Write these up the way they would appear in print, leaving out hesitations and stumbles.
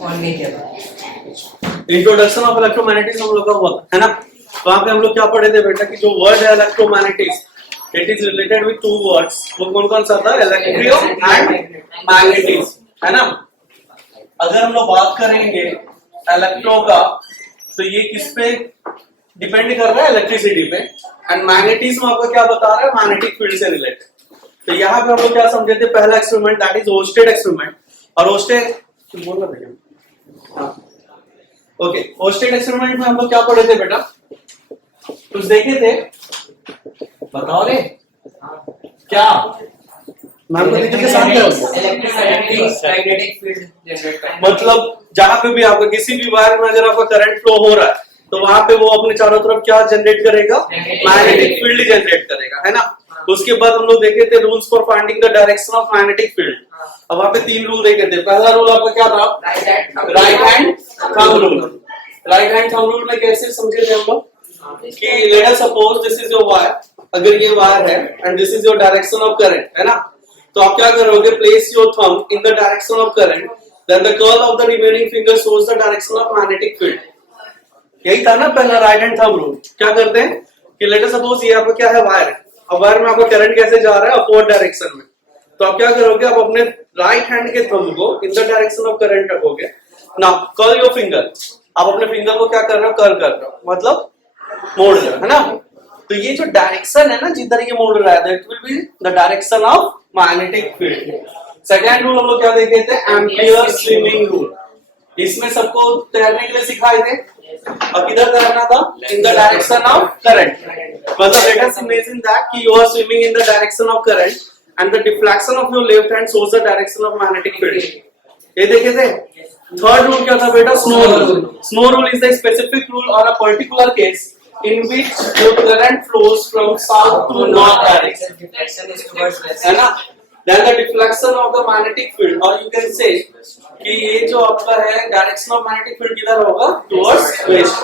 On नहीं किया। Introduction of electromagnetics हम लोग का हुआ है ना। वहां पे हम लोग क्या पढ़े थे बेटा कि जो वर्ड है electromagnetics, it is related with two words. वो कौन कौन सा था? इलेक्ट्रियो एंड मैग्नेटिक्स, है ना। अगर हम लोग बात करेंगे इलेक्ट्रो का, तो ये किस पे डिपेंड कर रहा है? इलेक्ट्रिसिटी पे। एंड मैग्नेटिज्म आपको क्या बता रहा है? मैग्नेटिक फील्ड से रिलेटेड। तो यहाँ पे हम लोग क्या समझे थे? पहला experiment that is ousted experiment. और ओस्टेड बोल रहा था, हाँ ओके, ओस्टेड एक्सपेरिमेंट में हम लोग क्या पढ़े थे बेटा? कुछ देखे थे? बताओ रे क्या मैम को दीदी के साथ मैग्नेटिक फील्ड जनरेट करना। मतलब जहां पे भी आपका किसी भी वायर में अगर आपका करंट फ्लो हो रहा है तो वहां पे वो अपने चारों तरफ क्या जनरेट करेगा? मैग्नेटिक फील्ड जनरेट करेगा, है ना। उसके बाद हम लोग देखे थे rules for finding the direction of magnetic field. अब वहां पे 3 रूल देखे थे। पहला रूल आपका क्या था? Right hand thumb rule. Right hand thumb rule में कैसे समझे थे हम लोग कि let us suppose this is your wire, अगर ये वायर है and this is your direction of current, है ना। तो आप क्या करोगे? Place your thumb in the direction of current, then the curl of the remaining finger shows the direction of magnetic field. यही था ना पहला राइट हैंड थंब रूल। क्या करते हैं कि लेट अस सपोज ये आपका क्या है? वायर है। अब वायर में आपका करंट कैसे जा रहा है? अपवर्ड डायरेक्शन में। तो आप क्या करोगे? आप अपने राइट हैंड के थंब को in the direction of current रखोगे। Now curl your finger. आप अपने फिंगर को क्या कर रहे हो? कर्ल कर रहे हो, मतलब मोड़ रहे हो, है ना। तो ये जो डायरेक्शन है ना, जिधर ये मोड़ रहा है, that will be the direction of magnetic field. Second rule हम लोग क्या देखे थे? Ampere swimming rule. इसमें सबको तैरने के लिए सिखाए थे। और किधर तैरना था? In the direction of current. मतलब लेट अस इमेजिन दैट कि you are swimming in the direction of current and the deflection of your left hand shows the direction of magnetic field. ये देखे थे। थर्ड रूल क्या था बेटा? Snow rule. Snow rule is the specific rule or a particular case in which the current flows from south to north direction, Deflection is towards west. है ना। Then the deflection of the magnetic field, और you can say कि ये जो आपका है direction of magnetic field किधर होगा? Towards waste.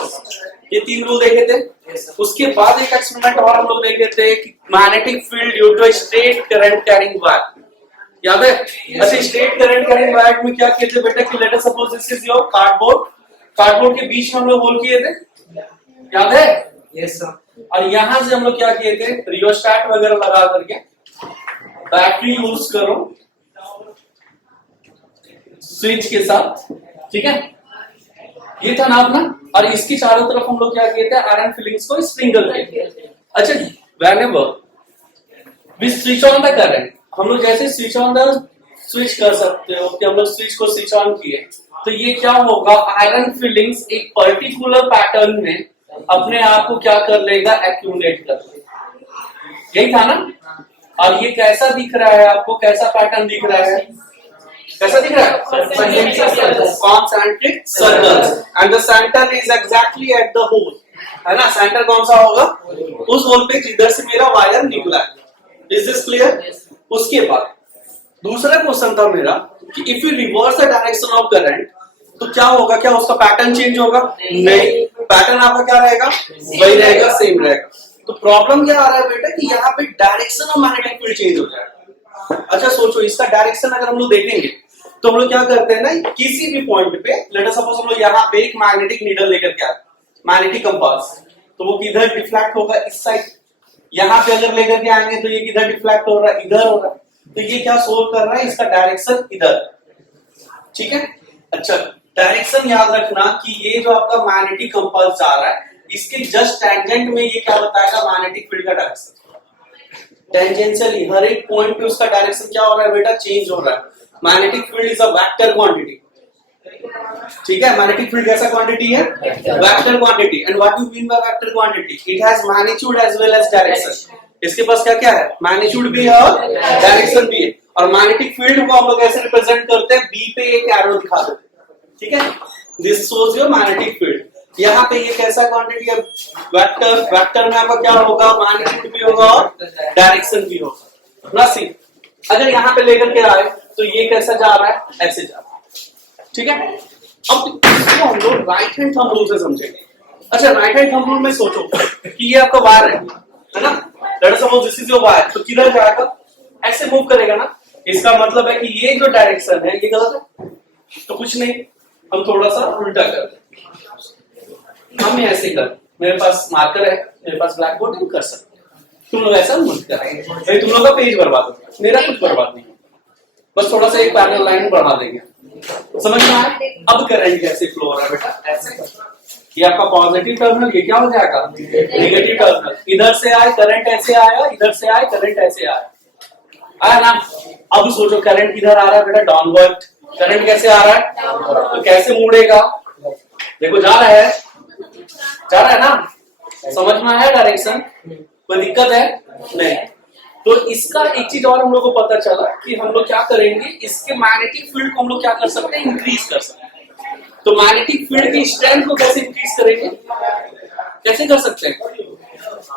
ये 3 रूल देखे थे। उसके बाद एक एक्सपेरिमेंट और हम लोग देखे थे कि magnetic field due to straight current carrying wire. याद है? अच्छा, स्ट्रेट करंट कैरिंग वायर में क्या किए थे बेटा कि let us suppose this is your cardboard. Cardboard के बीच में हम लोग होल किए थे, याद है? Yes sir. और यहां से हम लोग क्या किए थे? रियोस्टैट वगैरह लगा करके बैटरी यूज करो स्विच के साथ, ठीक है। ये था ना अपना। और इसकी चारों तरफ हम लोग क्या किए थे? आयरन फिलिंग्स को स्प्रिंकल किए। अच्छा, whenever we switch on the current, हम लोग जैसे स्विच ऑन द स्विच कर सकते हो कि हम लोग स्विच को स्विच ऑन किए तो ये क्या होगा? आयरन फिलिंग्स एक पर्टिकुलर पैटर्न में अपने आप को क्या कर लेगा? एक्यूमुलेट कर लेगा। यही था ना। और ये कैसा दिख रहा है आपको? कैसा पैटर्न दिख रहा है? कैसा दिख रहा है? Concentric circles and the centre is exactly at the hole, है ना। सेंटर कौन सा होगा? उस होल पे जिधर से मेरा वायर निकला है। Is this clear? उसके बाद दूसरा क्वेश्चन था मेरा कि if you reverse the direction of current तो क्या होगा? क्या उसका पैटर्न चेंज होगा? नहीं, पैटर्न आपका क्या रहेगा? वही रहेगा, सेम रहेगा। तो प्रॉब्लम क्या आ रहा है बेटा कि यहाँ पे direction of magnetic field change हो जाएगा। अच्छा सोचो, इसका डायरेक्शन अगर हम लोग देखेंगे तो हम लोग क्या करते हैं ना, किसी भी पॉइंट पे लेट अस सपोज हम लोग यहाँ पे एक मैग्नेटिक नीडल लेकर के आते, मैग्नेटिक कंपास, तो वो किधर डिफ्लेक्ट होगा? इस साइड। यहाँ पे अगर लेकर के आएंगे तो ये किधर डिफ्लेक्ट हो रहा है? इधर हो रहा है। तो ये क्या शो कर रहा है? इसका डायरेक्शन इधर, ठीक है। अच्छा, डायरेक्शन याद रखना कि ये जो आपका मैग्नेटिक कंपास जा रहा है इसके जस्ट टेंजेंट में ये क्या बताएगा? मैग्नेटिक फील्ड का डायरेक्शन। टेंजेंशियली हर एक पॉइंट पे उसका डायरेक्शन क्या हो रहा है बेटा? चेंज हो रहा है। Magnetic field is a vector quantity, ठीक है। मैग्नेटिक फील्ड कैसा क्वांटिटी है? Vector quantity. And what do mean by vector quantity? It has magnitude as well as direction. इसके पास क्या क्या है? मैग्नीट्यूड भी है और डायरेक्शन भी है। और मैग्नेटिक फील्ड को हम लोग ऐसे रिप्रेजेंट करते हैं, बी पे एक एरो दिखा देते हैं, ठीक है। This shows your magnetic field. यहाँ पे ये कैसा क्वांटिटी है? वेक्टर। वेक्टर में आपका क्या होगा? मैग्नीट्यूड भी होगा और डायरेक्शन भी होगा। नथिंग। अगर यहाँ पे लेकर के आए तो ये कैसा जा रहा है? ऐसे जा रहा है, ठीक है। अब इसको हम लोग राइट हैंड थंब रूल से समझेंगे। अच्छा, राइट हैंड थंब रूल में सोचो कि ये आपका वायर है ना। Late us suppose this is your wire, तो किधर जाएगा? ऐसे मूव करेगा ना। इसका मतलब है कि ये जो डायरेक्शन है ये गलत है, तो कुछ नहीं। हम थोड़ा सा उल्टा करते हैं, हम ऐसे कर, मेरे पास मार्कर है, मेरे पास ब्लैक बोर्ड है, कर सकते हैं। तुम लोग ऐसा मत करेंगे भाई, तुम लोग का पेज बर्बाद होगा, मेरा कुछ बर्बाद नहीं, बस थोड़ा सा एक पैरेलल लाइन बढ़ा देंगे। समझ में आया? अब करंट कैसे फ्लो हो रहा है बेटा, ऐसे ये आपका पॉजिटिव टर्मिनल, ये क्या हो जाएगा नेगेटिव टर्मिनल, इधर से आए करंट ऐसे आया, इधर से आए करंट ऐसे आया ना। अब सोचो करंट किधर आ रहा है बेटा, डाउनवर्ड। करंट कैसे आ रहा है, तो कैसे मुड़ेगा, देखो जा रहा है ना, समझ में आया डायरेक्शन, कोई दिक्कत है नहीं। तो इसका एक चीज और हम लोग को पता चला कि हम लोग क्या करेंगे, इसके मैग्नेटिक फील्ड को हम लोग क्या कर सकते हैं, इंक्रीज कर सकते हैं। तो मैग्नेटिक फील्ड की स्ट्रेंथ को कैसे इंक्रीज करेंगे, कैसे कर सकते हैं,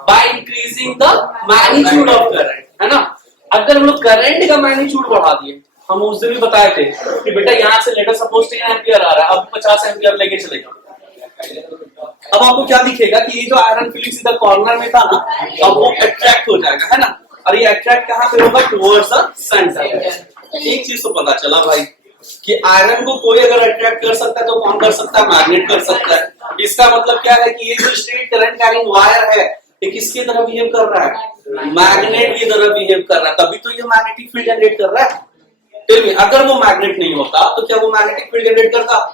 by increasing the magnitude of current, है ना। अगर हम लोग करंट का मैग्नीट्यूड बढ़ा दिए, हम उस दिन भी बताए थे कि बेटा यहाँ से लेटर सपोज 10 एम्पियर आ रहा है, अब 50 एम्पियर लेके चलेगा। अब आपको क्या दिखेगा कि ये जो आयरन फिलिंग्स इधर कॉर्नर में था ना, अब वो अट्रैक्ट हो जाएगा, है ना। और ये अट्रैक्ट कहाँ पे होगा, टुवर्ड्स द सेंटर। एक चीज तो पता चला भाई कि आयरन को कोई अगर अट्रैक्ट कर सकता है तो कौन कर सकता है, मैग्नेट कर सकता है। इसका मतलब क्या है कि ये जो स्ट्रेट करंट कैरिंग वायर है, ये किसकी तरह बिहेव कर रहा है, मैग्नेट की तरह बिहेव कर रहा है, तभी तो ये मैग्नेटिक फील्ड जनरेट कर रहा है। फिर भी अगर वो मैग्नेट नहीं होता तो क्या वो मैग्नेटिक फील्ड जनरेट करता,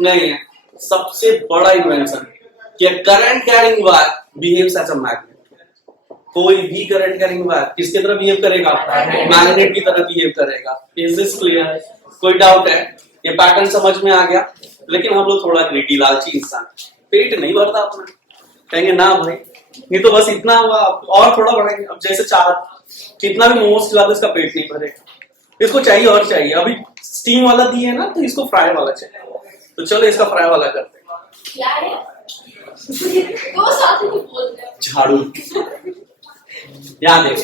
नहीं है। सबसे बड़ा इन्वेंशन कि current carrying wire behaves as a magnet. कोई भी करंट कैरिंग वायर किसकी तरह बिहेव करेगा, मैग्नेट की तरह बिहेव करेगा। इज दिस क्लियर, कोई डाउट है, ये पैटर्न समझ में आ गया। लेकिन हम लोग थोड़ा ग्रीडी लालची इंसान, पेट नहीं भरता अपना, कहेंगे ना भाई ये तो बस इतना हुआ, और थोड़ा बढ़ेंगे। अब जैसे चाह कितना भी मोमोज खिला दो, इसका पेट नहीं भरेगा, इसको चाहिए और चाहिए। अभी स्टीम वाला दिए ना, तो इसको फ्राई वाला चाहिए, तो चलो इसका फ्राई वाला करते हैं। झाड़ू याद है,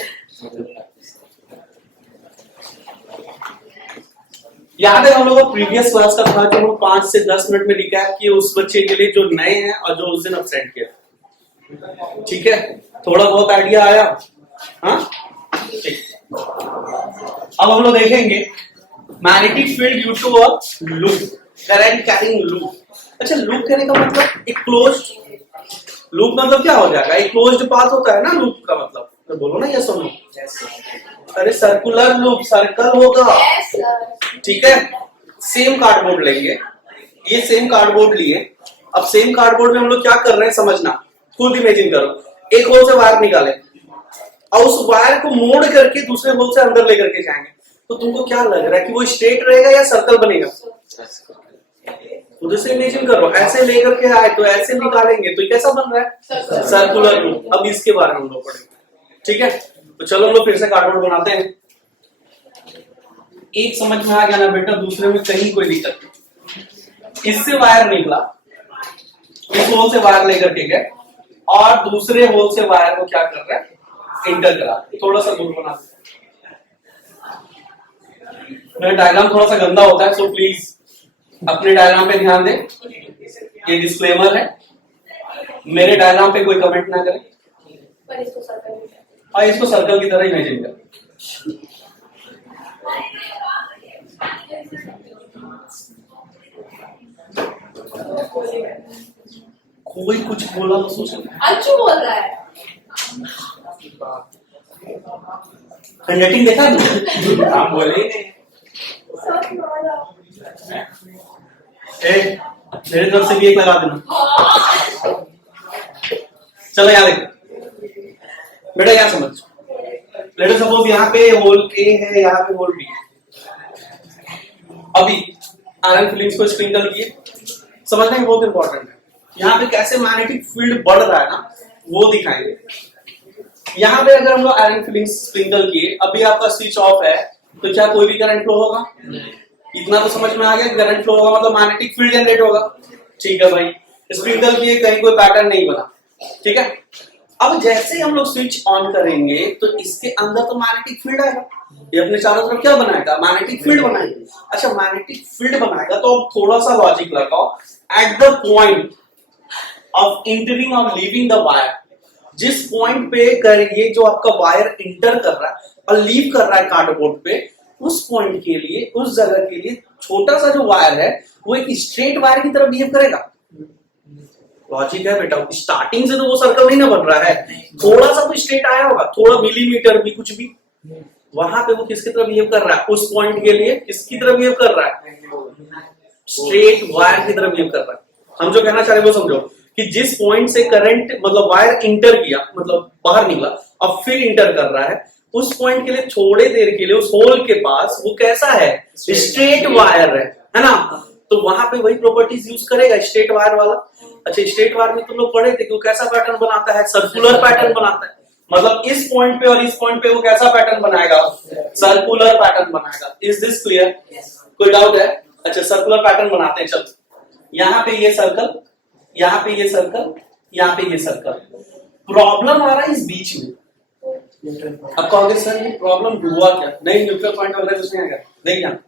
याद है हम लोग प्रीवियस क्लास का था कि हम 5 से 10 मिनट में रिकैप किए उस बच्चे के लिए जो नए हैं और जो उस दिन अब्सेंट किया। ठीक है, थोड़ा बहुत आइडिया आया, हाँ ठीक। अब हम लोग देखेंगे magnetic field due to a loop, current carrying loop. अच्छा, लूप कहने का मतलब एक क्लोज्ड लूप, मतलब क्या हो जाएगा, एक क्लोज्ड पाथ होता है ना लूप का मतलब, तो बोलो ना यस और नो। अरे सर्कुलर लूप, सर्कल होगा, ठीक है। सेम कार्डबोर्ड लेंगे, ये सेम कार्डबोर्ड लिए। अब सेम कार्डबोर्ड में हम लोग क्या कर रहे हैं समझना, खुद इमेजिन करो। एक होल से वायर निकाले और उस वायर को मोड़ करके दूसरे होल से अंदर लेकर के जाएंगे, तो तुमको क्या लग रहा है कि वो स्ट्रेट रहेगा या सर्कल बनेगा, खुद से इमेजिन करो। ऐसे लेकर के आए तो ऐसे निकालेंगे तो कैसा बन रहा है, सर्कुलर लूप। अब इसके बारे में हम लोग पढ़ेंगे, ठीक है। तो चलो हम लोग फिर से कार्डबोर्ड बनाते हैं। एक समझ में आ गया ना बेटा, दूसरे में कहीं कोई दिक्कत नहीं। इससे वायर निकला, इस होल से वायर लेकर के गए और दूसरे होल से वायर को क्या कर रहा है, इंटर करा। थोड़ा सा दूर बना, मेरा डायग्राम थोड़ा सा गंदा होता है, सो प्लीज अपने डायग्राम पे ध्यान दें। ये डिस्क्लेमर है, मेरे डायग्राम पे कोई कमेंट ना करें। हाँ, इसको सर्कल की तरह इमेजिन कर। कोई कुछ बोला तो सोचो, अच्छू बोल रहा है। हैंडराइटिंग देखा ना, आप बोले ही नहीं। मेरे तरफ से भी एक लगा देना। चलो यहाँ देख बेटा, यहाँ समझ। लेट अस सपोज यहाँ पे होल ए है, यहाँ पे होल बी है। अभी आयरन फिलिंग्स को स्प्रिंकल किए, समझना बहुत इंपॉर्टेंट है। यहाँ पे कैसे मैग्नेटिक फील्ड बढ़ रहा है ना, वो दिखाएंगे। यहाँ पे अगर हम लोग आयरन फिलिंग्स स्प्रिंकल किए, अभी आपका स्विच ऑफ है, तो क्या कोई भी करंट फ्लो होगा? इतना तो समझ में आ गया, करंट फ्लो होगा मतलब मैग्नेटिक फील्ड जनरेट होगा। ठीक है भाई, स्प्रिंकल किए, कहीं कोई पैटर्न नहीं बना, ठीक है। अब जैसे हम लोग स्विच ऑन करेंगे तो इसके अंदर तो मैग्नेटिक फील्ड आएगा, ये अपने चारों तरफ क्या बनाएगा, मैग्नेटिक फील्ड बनाएगा। अच्छा, मैग्नेटिक फील्ड बनाएगा तो अब थोड़ा सा लॉजिक लगाओ। At the point of entering और लीविंग द वायर, जिस पॉइंट पे ये जो आपका वायर इंटर कर रहा है और लीव कर रहा है कार्डबोर्ड पे, उस पॉइंट के लिए, उस जगह के लिए छोटा सा जो वायर है वो एक स्ट्रेट वायर की तरह बिहेव करेगा। लॉजिक है बेटा, स्टार्टिंग से तो वो सर्कल नहीं ना बन रहा है, थोड़ा सा तो स्ट्रेट आया होगा, थोड़ा मिलीमीटर भी, कुछ भी, वहां पे वो किसकी तरह बिहेव कर रहा है, उस पॉइंट के लिए किसकी तरह बिहेव कर रहा है, स्ट्रेट वायर की तरह बिहेव कर रहा है। हम जो कहना चाह रहे हैं वो समझो कि जिस पॉइंट से करंट मतलब वायर इंटर किया, मतलब बाहर निकला, अब फिर इंटर कर रहा है, उस पॉइंट के लिए थोड़े देर के लिए उस होल के पास वो कैसा है, स्ट्रेट वायर है ना। तो वहां पे वही प्रॉपर्टीज यूज करेगा स्ट्रेट वायर वाला। अच्छा, स्ट्रेट वायर में तुम लोग पढ़े थे कि वो कैसा पैटर्न बनाता है, सर्कुलर पैटर्न बनाता है। मतलब इस पॉइंट पे और इस पॉइंट पे वो कैसा पैटर्न बनाएगा, सर्कुलर पैटर्न बनाएगा। Is this clear? कोई डाउट है? अच्छा, सर्कुलर पैटर्न बनाते हैं। चलो, यहाँ पे ये सर्कल, यहाँ पे ये सर्कल, यहाँ पे ये सर्कल। प्रॉब्लम आ रहा है इस बीच में। अब कहोगे सर ये प्रॉब्लम हुआ क्या? नहीं, न्यूट्रल पॉइंट वगैरह कुछ नहीं आएगा। देखिए,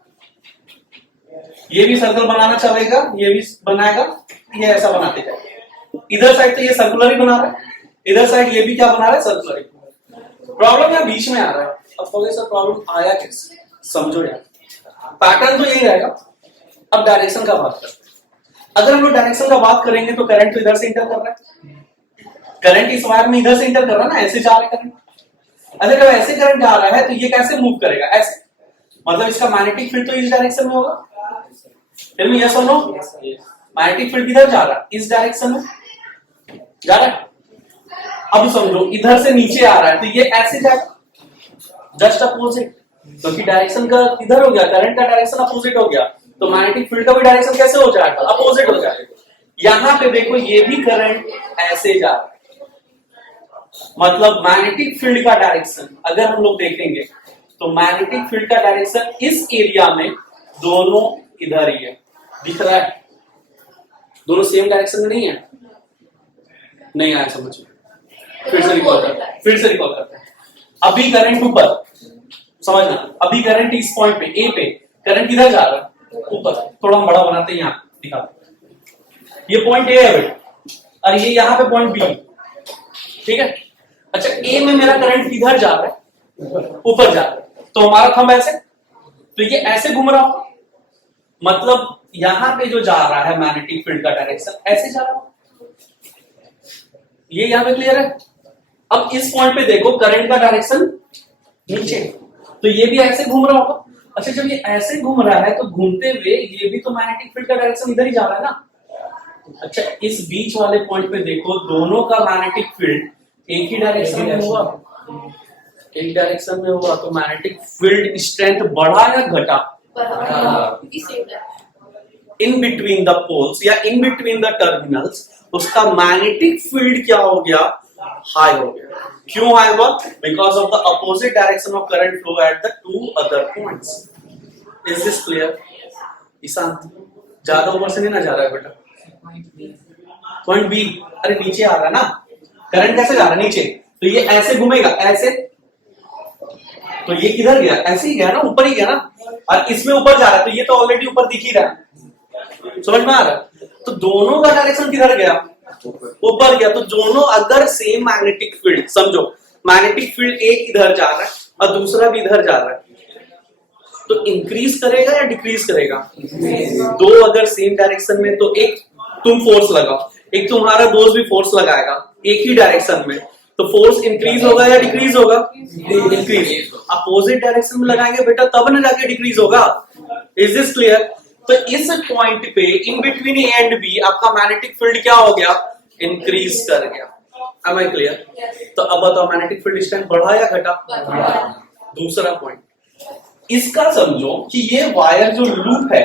ये भी सर्कल बनाना चाहेगा, ये भी बनाएगा, ये ऐसा बनाते जाएगा। इधर साइड तो ये सर्कुलर ही बना रहा है, इधर साइड ये भी क्या बना रहा है, सर्कुलर ही। प्रॉब्लम यहाँ बीच में आ रहा है। अब कहोगे सर प्रॉब्लम आया कैसे? समझो यार, पैटर्न तो यही रहेगा। अब डायरेक्शन का बात करते हैं। अगर हम लोग डायरेक्शन का बात करेंगे तो करंट तो इधर से इंटर कर रहा है, करंट इस वायर में इधर से इंटर कर रहा है ना, ऐसे जा रहा है करंट। अगर जब ऐसे करंट जा रहा है तो ये कैसे मूव करेगा, ऐसे, मतलब इसका मैग्नेटिक फील्ड तो इस डायरेक्शन में होगा। फिर यस और नो? मैग्नेटिक फील्ड किधर जा रहा है, इस डायरेक्शन में जा रहा है। अब समझो इधर से नीचे आ रहा है तो ये ऐसे जाएगा, जस्ट अपोजिट, क्योंकि डायरेक्शन का इधर हो गया, करंट का डायरेक्शन अपोजिट हो गया, तो मैग्नेटिक फील्ड का भी डायरेक्शन कैसे हो जाएगा, अपोजिट हो जाएगा। यहां पे देखो ये भी करंट ऐसे जा रहा है, मतलब मैग्नेटिक फील्ड का डायरेक्शन अगर हम लोग देखेंगे तो मैग्नेटिक फील्ड का डायरेक्शन इस एरिया में दोनों इधर ही है, दिख रहा है, दोनों सेम डायरेक्शन में नहीं है। नहीं आया समझ में? फिर से रिकॉल करते हैं। अभी करंट ऊपर, समझना, अभी करंट इस पॉइंट पे ए पे करंट किधर जा रहा है, ऊपर। थोड़ा हम बड़ा बनाते हैं, यहाँ दिखाते। ये पॉइंट ए है बेटा, और ये यहाँ पे पॉइंट बी, ठीक है। अच्छा, ए में मेरा करंट किधर जा रहा है, ऊपर जा रहा है, तो हमारा थंब ऐसे, तो ये ऐसे घूम रहा हो, मतलब यहां पे जो जा रहा है मैग्नेटिक फील्ड का डायरेक्शन ऐसे जा रहा हो। ये यहां पे क्लियर है? अब इस पॉइंट पे देखो करंट का डायरेक्शन नीचे, तो ये भी ऐसे घूम रहा होगा। अच्छा, जब ये ऐसे घूम रहा है तो घूमते हुए ये भी तो मैग्नेटिक फील्ड का डायरेक्शन इधर ही जा रहा है ना। अच्छा, इस बीच वाले पॉइंट पे देखो दोनों का मैग्नेटिक फील्ड एक ही डायरेक्शन में हुआ, एक डायरेक्शन में हुआ, तो मैग्नेटिक फील्ड स्ट्रेंथ बढ़ा या घटा, इन बिटवीन द पोल्स या इन बिटवीन द टर्मिनल्स उसका मैग्नेटिक फील्ड क्या हो गया, हाई हो गया। क्यों हाई हुआ? Because of the opposite direction of current flow at the two other points. Is this clear? Ishant, ज्यादा ऊपर से नहीं ना जा रहा है बेटा, पॉइंट बी, अरे नीचे आ रहा है ना, करंट कैसे जा रहा है नीचे, तो ये ऐसे घूमेगा, ऐसे, तो ये किधर गया, ऐसे ही गया ना, ऊपर ही गया ना, और इसमें ऊपर जा रहा है, तो ये तो ऑलरेडी ऊपर दिख ही रहा है, समझ में आ रहा है? तो दोनों का डायरेक्शन किधर गया, ऊपर गया। तो दोनों अगर सेम मैग्नेटिक फील्ड, समझो मैग्नेटिक फील्ड एक इधर जा रहा है और दूसरा भी इधर जा रहा है, तो इंक्रीज करेगा या डिक्रीज करेगा? दो अगर सेम डायरेक्शन में, तो एक तुम फोर्स लगाओ, एक तुम्हारा दोस्त भी फोर्स लगाएगा एक ही डायरेक्शन में, तो फोर्स इंक्रीज होगा या डिक्रीज होगा? इंक्रीज। अपोजिट डायरेक्शन में लगाएंगे बेटा तब ना जाके डिक्रीज होगा। Is this clear? तो इस पॉइंट पे in between A and B आपका मैग्नेटिक फील्ड क्या हो गया, इंक्रीज कर गया। Am I clear? तो अब बताओ मैग्नेटिक फील्ड स्ट्रेंथ बढ़ा या घटा? दूसरा पॉइंट इसका समझो कि ये वायर जो लूप है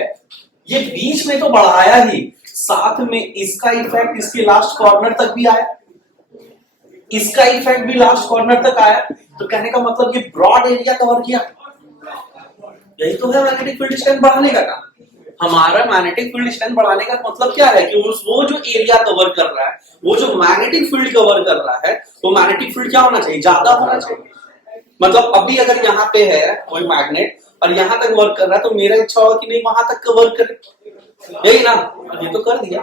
ये बीच में तो बढ़ाया ही, साथ में इसका इफेक्ट इसके लास्ट कॉर्नर तक भी आया, इसका इफेक्ट भी लास्ट कॉर्नर तक आया, तो कहने का मतलब ये ब्रॉड एरिया कवर किया। यही तो है मैग्नेटिक फील्ड स्ट्रेंथ बढ़ाने का काम। हमारा मैग्नेटिक फील्ड स्ट्रेंथ बढ़ाने का मतलब क्या है कि वो जो एरिया कवर कर रहा है, वो जो मैग्नेटिक फील्ड कवर कर रहा है, वो मैग्नेटिक फील्ड क्या होना चाहिए, ज्यादा होना चाहिए। मतलब अभी अगर यहाँ पे है कोई मैग्नेट और यहाँ तक वर्क कर रहा है, तो मेरा इच्छा होगा कि नहीं वहां तक का वर्क करे, यही ना? ये तो कर दिया,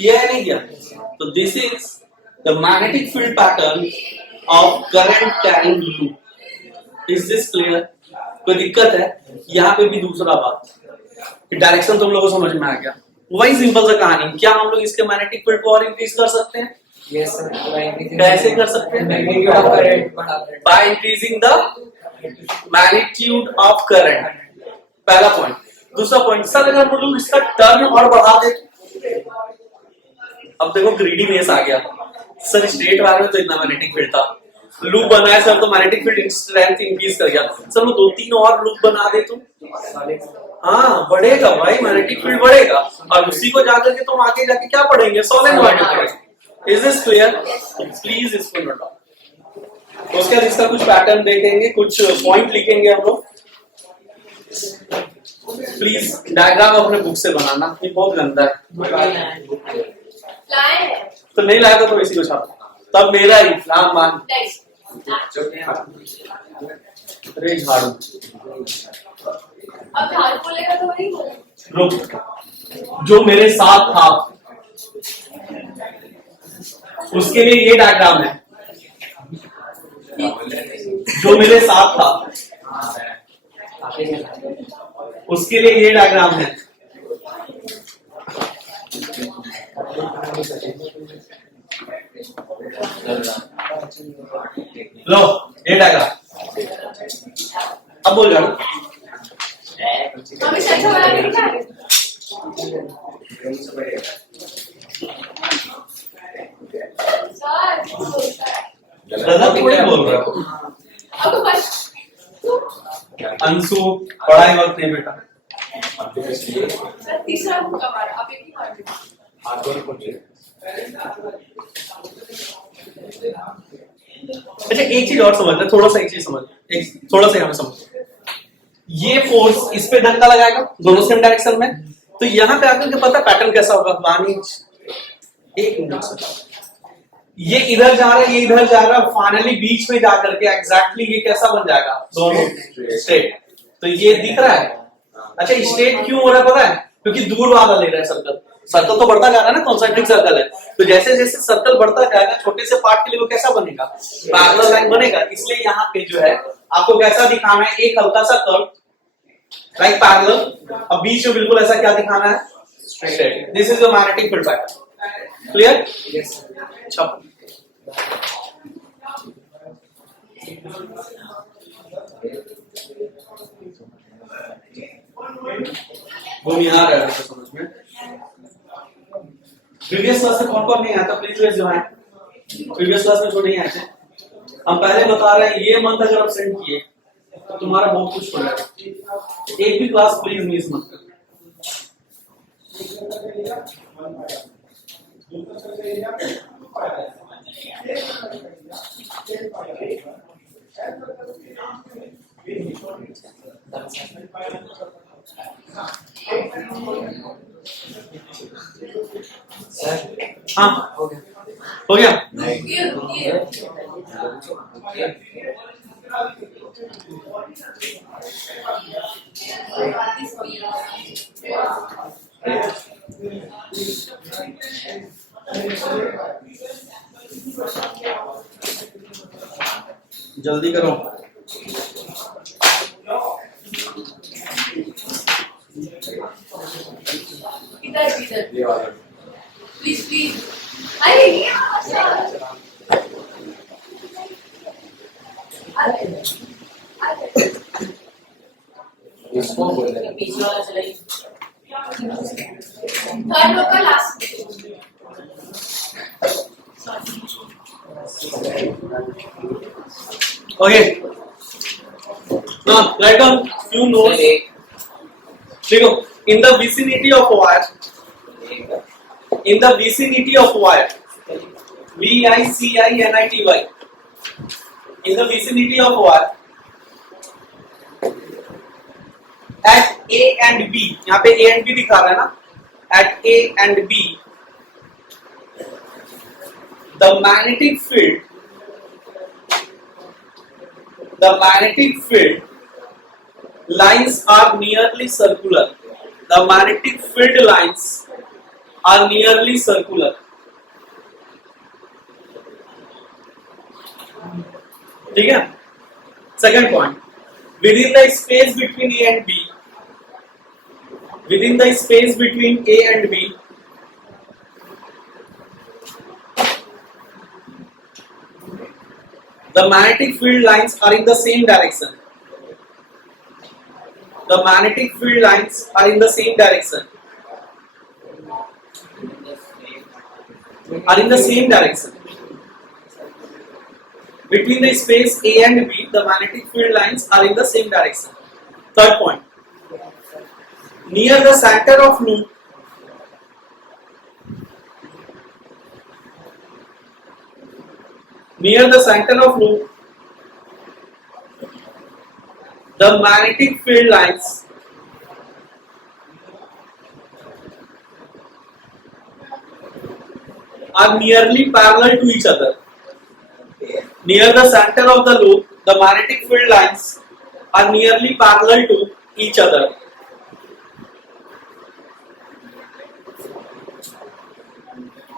किया है नहीं किया? तो this is the magnetic field pattern of current carrying loop. Is this clear? कोई दिक्कत है? यहाँ पे भी दूसरा बात, डायरेक्शन तुम लोगों को समझ में आ गया। वही सिंपल सा कहानी, क्या हम लोग इसके मैग्नेटिक फील्ड को और इंक्रीज कर सकते हैं? यस सर, कैसे कर सकते हैं? मैग्नीट्यूड ऑफ करंट बढ़ाते हैं by increasing the magnitude of current, पहला पॉइंट। दूसरा पॉइंट, सर अगर हम लोग इसका टर्न और बढ़ा दे, अब देखो ग्रीडीनेस आ गया। सर स्ट्रेट वायर में तो इतना मैग्नेटिक फील्ड था, लूप बनाया सर तो मैग्नेटिक फील्ड स्ट्रेंथ इंक्रीज कर गया। सर वो 2-3 और लूप बना दे तो हाँ बढ़ेगा भाई, मैग्नेटिक फील्ड बढ़ेगा, और उसी को जाकर के तुम आगे जाके क्या पढ़ेंगे? Solenoid. Is this clear? Please इसको नोट डाउन। तो उसके बाद इसका कुछ पैटर्न देखेंगे, कुछ पॉइंट लिखेंगे हम लोग। प्लीज डायग्राम अपने बुक से बनाना, ये बहुत गंदा है। तो नहीं लाया तो इसी को छापो, तब मेरा ही नाम मान। अरे झाड़ू अब झाड़ू बोलेगा तो वही बोलेगा। रुक, जो मेरे साथ था उसके लिए ये डायग्राम है, जो मेरे साथ था उसके लिए ये डायग्राम है। लो ये डायग्राम, अब बोल जाओ। हमें अच्छा वाला नहीं क्या है? सर गलत थोड़ी बोल रहा हूँ। अब बस अंशु पढ़ाई वक्त नहीं बेटा। सर तीसरा बुक का मार, आप एक ही मार दो। अच्छा एक चीज और समझना, थोड़ा सा एक चीज समझ, एक थोड़ा सा हमें समझ। ये फोर्स इस पे धक्का लगाएगा दोनों सेम डायरेक्शन में, तो यहाँ पे आकर के पता पैटर्न कैसा होगा? वानी एक मिनट सर, ये इधर जा रहा है, ये इधर जा रहा है, फाइनली बीच में जाकर के एग्जैक्टली ये कैसा बन जाएगा? दोनों स्ट्रेट। तो ये दिख रहा है। अच्छा स्ट्रेट क्यों हो रहा है पता है? क्योंकि दूर वाला ले रहा है सर्कल। सर्कल तो बढ़ता जा रहा है ना, कॉन्सेंट्रिक सर्कल है, तो जैसे जैसे सर्कल बढ़ता जाएगा छोटे से पार्ट के लिए वो कैसा बनेगा? पैरेलल लाइन बनेगा। इसलिए यहाँ पे जो है आपको कैसा दिखाना है? एक हल्का सा कर्व लाइक पैरेलल, अब बीच में बिल्कुल ऐसा क्या दिखाना है? Straight. This is the magnetic field pattern. Clear? Yes अच्छा वो नहीं आ रहा है समझ में। प्रीवियस क्लास में कौन नहीं आता? Please raise your hand. Previous class में जो नहीं आए थे, हम पहले बता रहे हैं ये मंथ अगर आप सेंड किए तो तुम्हारा बहुत कुछ हो जाएगा। एक भी क्लास प्लीज मिस मत करना। हाँ हो गया हो गया। रुकिए रुकिए। जल्दी करो। इधर इधर प्लीज प्लीज। अरे ये अच्छा इसको बोल दे। बीच वाला चलाइए। थर्ड रो का last. Okay now write down few notes. देखो in the vicinity of wire, in the vicinity of wire, VICINITY, in the vicinity of wire at A and B, यहाँ पे A and B दिखा रहा है ना, at A and B the magnetic field lines are nearly circular. The magnetic field lines are nearly circular. ठीक है? Second point, within the space between A and B, within the space between A and B, the magnetic field lines are in the same direction. The magnetic field lines are in the same direction. Are in the same direction. Between the space A and B, the magnetic field lines are in the same direction. Third point. Near the center of loop, near the center of loop, the magnetic field lines are nearly parallel to each other. Near the center of the loop, the magnetic field lines are nearly parallel to each other.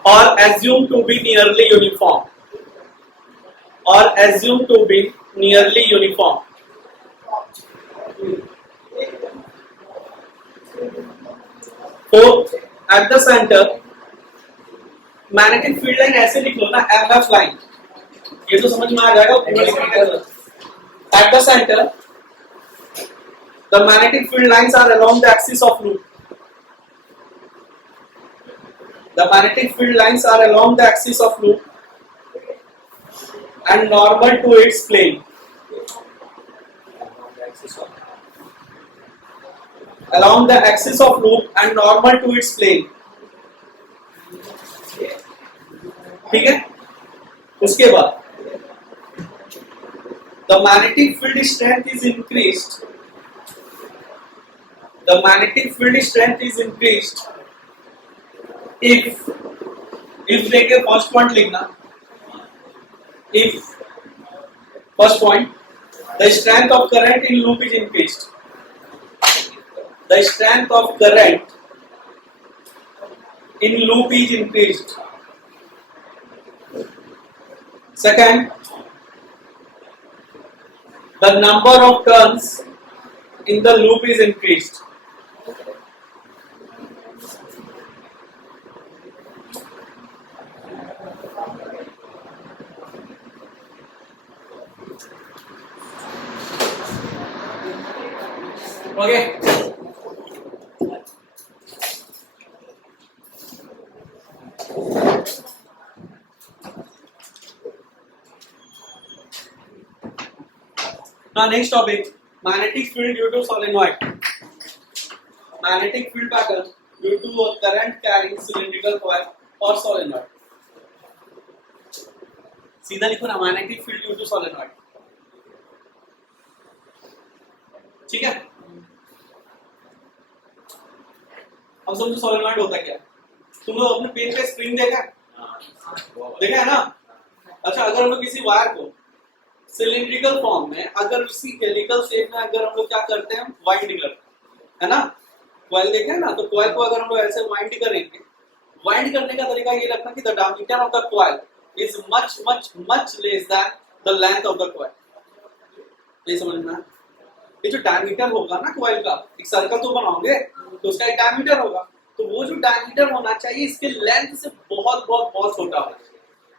Or assumed to be nearly uniform. Or assumed to be nearly uniform. Fourth, at the center, magnetic field line ऐसे लिख लो ना, MF line, ये तो समझ में आ जाएगा पूरा लिखने का। At the centre the magnetic field lines are along the axis of loop, the magnetic field lines are along the axis of loop and normal to its plane, along the axis of loop and normal to its plane. ठीक है, उसके बाद the magnetic field strength is increased, the magnetic field strength is increased if लेके first point लिखना, if first point the strength of current in loop is increased, the strength of current in loop is increased. Second, the number of turns in the loop is increased. Okay. Now next topic, magnetic field due to solenoid. Magnetic field pattern due to a current carrying cylindrical coil or solenoid. सीधा लिखो ना, magnetic field due to solenoid. ठीक है, अब समझो solenoid होता क्या। तुम लोग अपने पेन पे स्प्रिंग देखा है ना। अच्छा, अगर हम लोग किसी वायर को सिलिंड्रिकल फॉर्म में, अगर उसकी हेलिकल शेप में अगर हम लोग क्या करते हैं, वाइंड करते हैं, है ना। कॉइल देखे ना, तो कॉइल को अगर हम लोग ऐसे वाइंड करेंगे, वाइंड करने का तरीका ये रखना कि the diameter of the coil is much much much less than the length of the coil. ये समझना, ये जो डायमीटर होगा ना कॉइल का, एक सर्कल तो बनाओगे तो उसका एक डायमीटर होगा, तो वो जो डायमीटर होना चाहिए इसके लेंथ से बहुत बहुत बहुत छोटा होगा।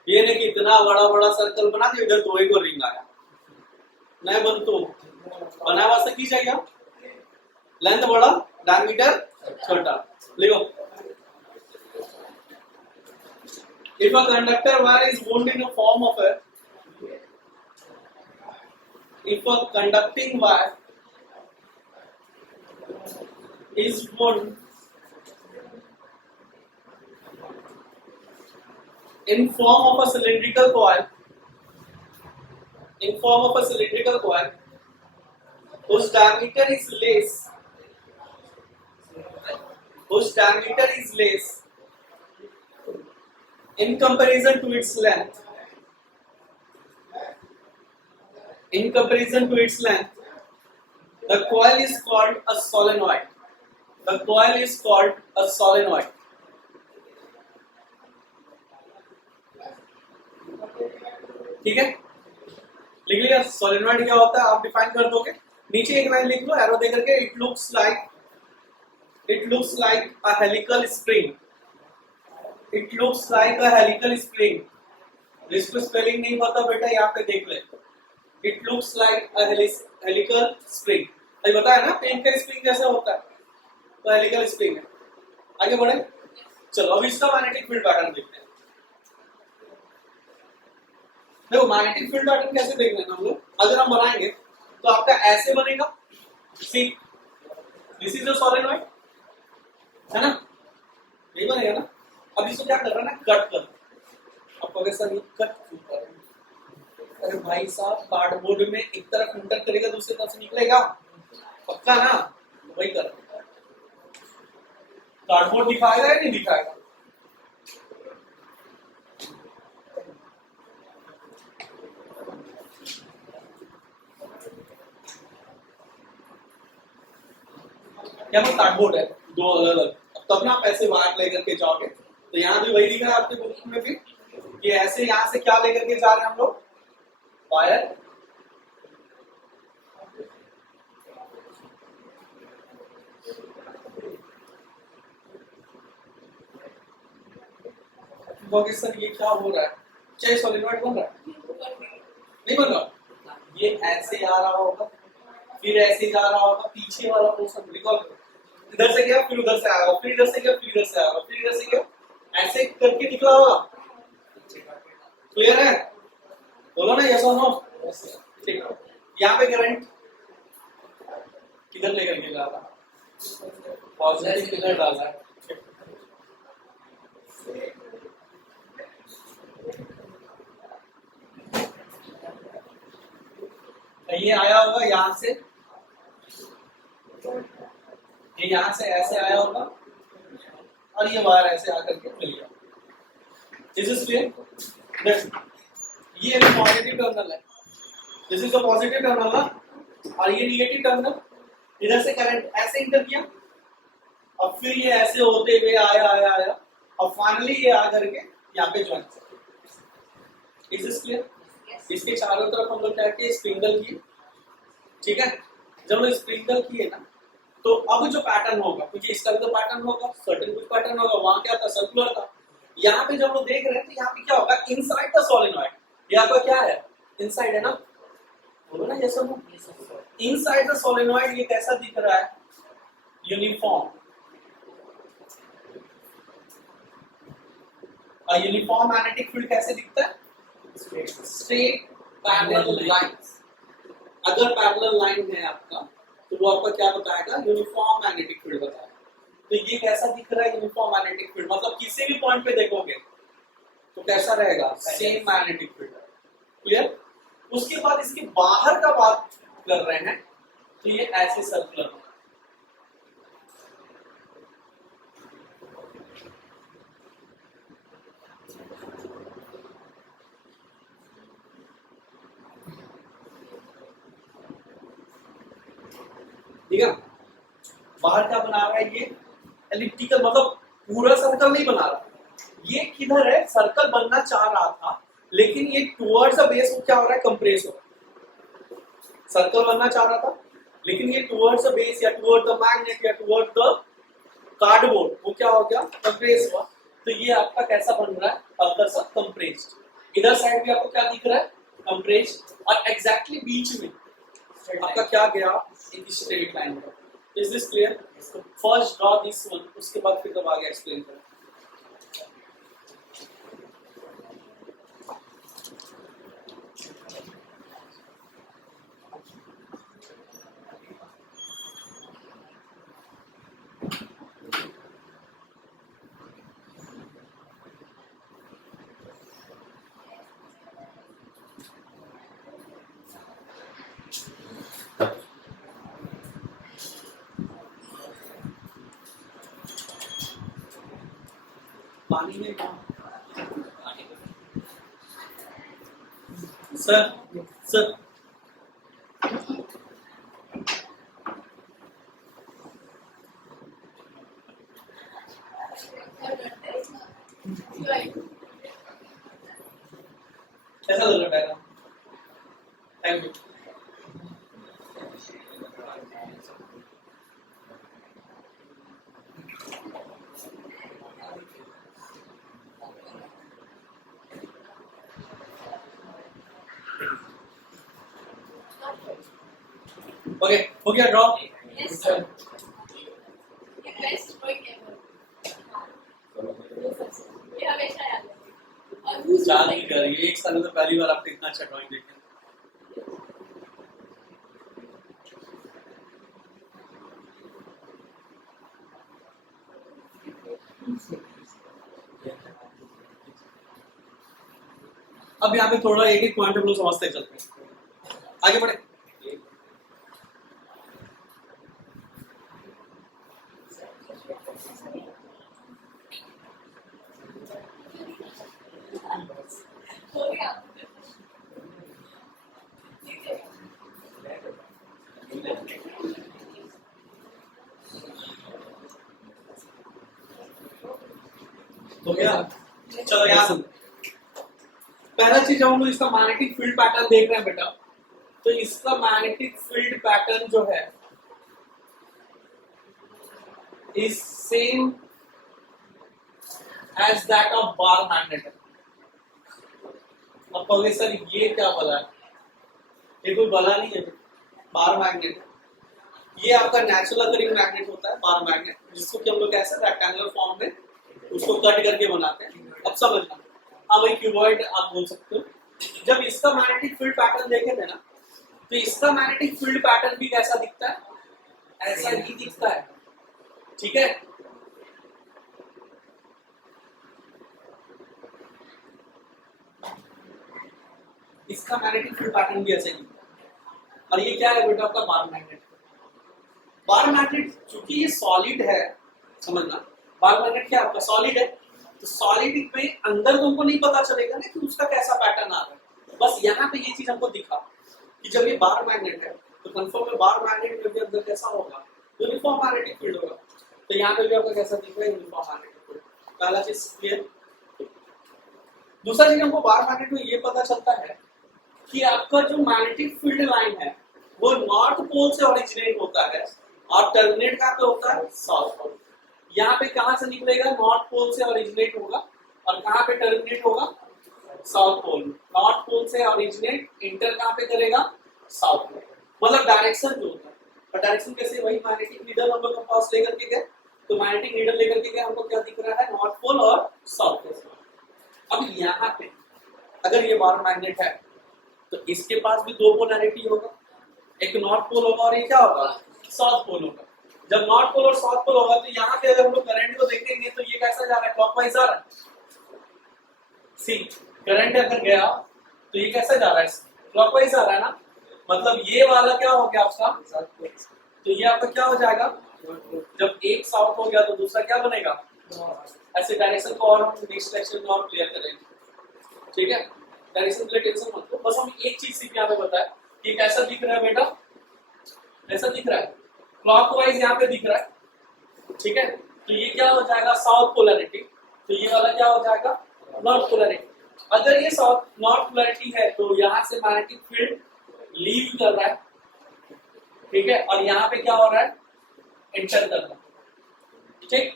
ये नहीं कि इतना बड़ा बड़ा सर्कल बना दिया, इधर दो एक और रिंग आया, नहीं बन तो बना वास्ते की चाहिए लेंथ बड़ा डायमीटर छोटा। लिखो, if a conductor wire is wound in a form of a, if a conducting wire is wound in form of a cylindrical coil, in form of a cylindrical coil whose diameter is less, whose diameter is less in comparison to its length, in comparison to its length, the coil is called a solenoid, the coil is called a solenoid। ठीक है, लिख लिया। Solenoid क्या होता है आप define कर दोगे। नीचे एक लाइन लिख लो एरो दे करके, it looks like a helical spring, it looks like a helical spring. जिसको स्पेलिंग नहीं पता बेटा यहाँ पे देख ले, it looks like a helical spring. अभी बताया ना पेन का स्प्रिंग जैसे होता है, तो हेलिकल स्प्रिंग है। आगे बढ़े, चलो अब इसका मैग्नेटिक फील्ड पैटर्न देखते हैं। देखो मैग्नेटिक फील्ड पैटर्न कैसे देख लेना हम लोग, अगर हम बनाएंगे तो आपका ऐसे बनेगा, see this is your solenoid, है ना, यही बनेगा ना। अब इसको क्या कर रहा है ना, कट कर, आपको सर ये कट क्यों कर रहे हैं? अरे भाई साहब कार्डबोर्ड में एक तरफ इंटर करेगा दूसरी तरफ से निकलेगा, पक्का ना, तो वही कर, कार्डबोर्ड दिखाएगा या नहीं दिखाएगा? क्या वो कार्डबोर्ड है दो अलग अलग, तब ना आप ऐसे वायर लेकर के जाओगे, तो यहाँ भी वही दिख रहा है आपके बुक में भी, कि ऐसे यहाँ से क्या लेकर के जा रहे हैं हम लोग, वायर। सर ये क्या हो रहा है, चाहे सोलिनॉइड बन रहा है, नहीं बन रहा, ये ऐसे आ रहा होगा फिर ऐसे जा रहा होगा, पीछे वाला पोर्शन रिकॉल करो, इधर से गया फिर उधर से आएगा, फिर इधर से गया फिर इधर से आएगा, फिर इधर से गया, ऐसे करके निकला होगा। क्लियर है, बोलो ना यस और नो। ठीक है, यहाँ पे करंट किधर लेकर के जा रहा है, पॉजिटिव किधर डाल रहा है, ये आया होगा यहाँ से, ये यहाँ से ऐसे आया होगा और ये वायर ऐसे आकर के मिल गया। दिस इज क्लियर, ये पॉजिटिव टर्मिनल है, this is the positive terminal ना, और ये निगेटिव टर्मिनल, इधर से करंट ऐसे इंटर किया और फिर ये ऐसे होते हुए आया आया आया और फाइनली ये आ करके यहाँ पे ज्वाइन। दिस इज क्लियर, इसके चारों तरफ हम लोग क्या किए, स्प्रिंकल किए, ठीक है। जब लोग स्प्रिंकल किए ना, तो अब जो पैटर्न होगा, क्योंकि इसका भी तो पैटर्न होगा, सर्टेन कुछ पैटर्न होगा, वहां क्या था, सर्कुलर था। यहाँ पे जब लोग देख रहे हैं तो यहाँ पे क्या होगा, इनसाइड द सोलेनॉइड, यहाँ पर क्या है, इनसाइड है ना, बोलो ना ये सब, इनसाइड द सोलेनॉइड ये कैसा दिख रहा है, यूनिफॉर्म, और यूनिफॉर्म मैग्नेटिक फील्ड कैसे दिखता है, स्ट्रेट पैरेलल लाइंस। अगर पैरेलल लाइन है आपका तो वो आपका क्या बताएगा, यूनिफॉर्म मैग्नेटिक फील्ड बताएगा। तो ये कैसा दिख रहा है, यूनिफॉर्म मैग्नेटिक फील्ड, मतलब किसी भी पॉइंट पे देखोगे तो कैसा रहेगा, सेम मैग्नेटिक फील्ड। क्लियर, उसके बाद इसके बाहर का बात कर रहे हैं तो ये ऐसे सर्कुलर, ठीक है। बाहर क्या बना रहा है, ये एलिप्टिकल, मतलब पूरा सर्कल नहीं बना रहा, ये किधर है, सर्कल बनना चाह रहा था लेकिन ये टुवर्ड्स द बेस क्या हो रहा है, कंप्रेस हो रहा है। सर्कल बनना चाह रहा था लेकिन ये टुवर्ड्स द बेस या टुवर्ड द मैग्नेट या टुवर्ड द कार्डबोर्ड, वो क्या हो गया, कंप्रेस हुआ। तो ये आपका कैसा बन रहा है, हल्का सा कंप्रेस्ड। इधर साइड भी आपको क्या दिख रहा है, कंप्रेस्ड, और एग्जैक्टली बीच में आपका क्या गया, एक straight line. Is this clear? First draw this one, उसके बाद फिर तब आगे एक्सप्लेन करें। पानी में सर सर कैसा लग रहा है? Thank you. ओके हो गया ड्रॉ Yes, sir. ये best drawing ever. ये हमेशा याद रखें। और who's चाल like- नहीं कर रही है, एक साल में तो पहली बार आपको इतना अच्छा ड्राइंग देखे। अब यहाँ पे थोड़ा एक एक पॉइंट हम लोग समझते चलते हैं, आगे बढ़े। हो गया। हो गया, चलो यहाँ सुन। पहला चीज जब हम लोग इसका मैग्नेटिक फील्ड पैटर्न देख रहे हैं बेटा, तो इसका मैग्नेटिक फील्ड पैटर्न जो है is same as that of bar magnet. अब कहोगे सर ये क्या बला है? ये कोई बला नहीं है, बार मैग्नेट। ये आपका नेचुरल अकरिंग मैग्नेट होता है, बार मैग्नेट, जिसको कि हम लोग कैसे रेक्टेंगुलर फॉर्म में उसको कट करके बनाते हैं। अब समझना, हाँ भाई क्यूबॉइड आप बोल सकते हो। जब इसका मैग्नेटिक फील्ड पैटर्न देखे थे ना, तो इसका मैग्नेटिक फील्ड पैटर्न भी कैसा दिखता है? ऐसा ही दिखता है, ठीक है। इसका मैग्नेटिक फील्ड पैटर्न भी ऐसा ही दिखता है। और ये क्या है बेटा? आपका बार मैग्नेट। बार मैग्नेट चूंकि ये सॉलिड है, समझना, बार मैग्नेट क्या आपका सॉलिड है, तो सॉलिड में अंदर तुमको नहीं पता चलेगा ना कि उसका कैसा पैटर्न आ रहा है। बस यहाँ पे ये चीज हमको दिखा कि जब ये बार मैग्नेट है तो कंफर्म है बार मैग्नेट में भी अंदर कैसा होगा, यूनिफॉर्म मैग्नेटिक फील्ड होगा। तो यहाँ पे भी आपका कैसा दिख रहा है? Uniform magnetic field. पहला चीज क्लियर। दूसरा चीज हमको बार मैग्नेट में ये पता चलता है कि आपका जो मैग्नेटिक फील्ड लाइन है वो नॉर्थ पोल से ओरिजिनेट होता है और टर्मिनेट कहाँ पे होता है? South pole. यहाँ पे कहाँ से निकलेगा? नॉर्थ पोल से ओरिजिनेट होगा और कहाँ पे टर्मिनेट होगा? South pole. नॉर्थ पोल से ओरिजिनेट, इंटर कहाँ पे करेगा? South pole. मतलब डायरेक्शन जो होता है, और डायरेक्शन कैसे? वही मैग्नेटिक नीडल हम लोग पास लेकर के गए, तो मैग्नेटिक नीडल लेकर के गए, हमको क्या दिख रहा है? नॉर्थ पोल और साउथ पोल। अब यहाँ पे अगर ये बार मैग्नेट है तो इसके पास भी दो पोलैरिटी होगा, एक नॉर्थ पोल होगा और ये क्या होगा? साउथ पोल होगा। जब नॉर्थ पोल और साउथ पोल होगा तो यहाँ पे अगर हम लोग करंट को देखेंगे तो ये कैसा जा रहा है? क्लॉकवाइज जा रहा है। सी करंट अगर गया तो ये कैसा जा रहा है? क्लॉकवाइज जा रहा है ना। मतलब ये वाला क्या हो गया आपका? तो ये आपका क्या हो जाएगा? जब एक साउथ हो गया तो दूसरा क्या बनेगा? ऐसे डायरेक्शन को और हम नेक्स्ट लेक्चर में और क्लियर करेंगे, ठीक है। डायरेक्शन के लिए टेंशन मत लो, बस हम एक चीज सिर्फ यहाँ पे बताया कि कैसा दिख रहा है बेटा? ऐसा दिख रहा है, क्लॉकवाइज यहाँ पे दिख रहा है, ठीक है। तो ये क्या हो जाएगा? South polarity. तो ये वाला क्या हो जाएगा? North polarity. अगर ये साउथ नॉर्थ पोलैरिटी है तो यहाँ से मैग्नेटिक फील्ड लीव कर रहा है, ठीक है, और यहाँ पे क्या हो रहा है? एंटर कर रहा है, ठीक।